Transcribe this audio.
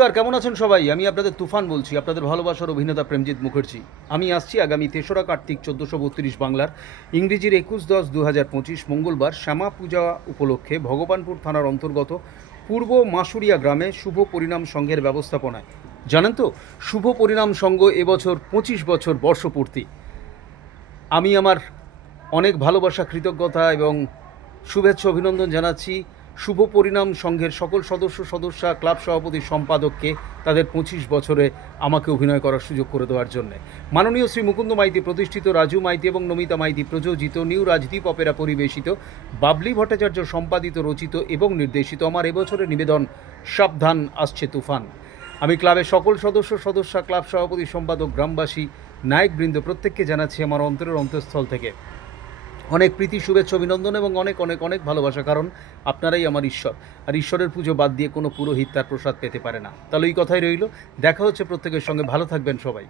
নমস্কার, কেমন আছেন সবাই? আমি আপনাদের তুফান বলছি, আপনাদের ভালোবাসার অভিনেতা প্রেমজিৎ মুখার্জি। আমি আসছি আগামী ৩রা কার্তিক ১৪৩২ বাংলার, ইংরেজির ২১/১০/২০২৫ মঙ্গলবার শ্যামা পূজা উপলক্ষে ভগবানপুর থানার অন্তর্গত পূর্ব মাসুরিয়া গ্রামে শুভ পরিণাম সংঘের ব্যবস্থাপনায়। জানেন তো, শুভ পরিণাম সংঘ এবছর ২৫ বছর বর্ষপূর্তি। আমি আমার অনেক ভালোবাসা, কৃতজ্ঞতা এবং শুভেচ্ছা অভিনন্দন জানাচ্ছি শুভ পরিণাম সংঘের সকল সদস্যা, ক্লাব সভাপতি, সম্পাদককে তাদের ২৫ বছরে আমাকে অভিনয় করার সুযোগ করে দেওয়ার জন্যে। মাননীয় শ্রী মুকুন্দ মাইতি প্রতিষ্ঠিত, রাজু মাইতি এবং নমিতা মাইতি প্রযোজিত, নিউ রাজদীপ অপেরা পরিবেশিত, বাবলি ভট্টাচার্য সম্পাদিত, রচিত এবং নির্দেশিত আমার এবছরের নিবেদন সাবধান, আসছে তুফান। আমি ক্লাবের সকল সদস্যা, ক্লাব সভাপতি, সম্পাদক, গ্রামবাসী, নায়কবৃন্দ প্রত্যেককে জানাচ্ছি আমার অন্তরের অন্তঃস্থল থেকে অনেক প্রীতি, শুভেচ্ছা, অভিনন্দন এবং অনেক অনেক অনেক ভালোবাসা। কারণ আপনারাই আমার ঈশ্বর, আর ঈশ্বরের পুজো বাদ দিয়ে কোনো পুরোহিত তার প্রসাদ পেতে পারে না। তাহলে এই কথাই রইল। দেখা হচ্ছে প্রত্যেকের সঙ্গে। ভালো থাকবেন সবাই।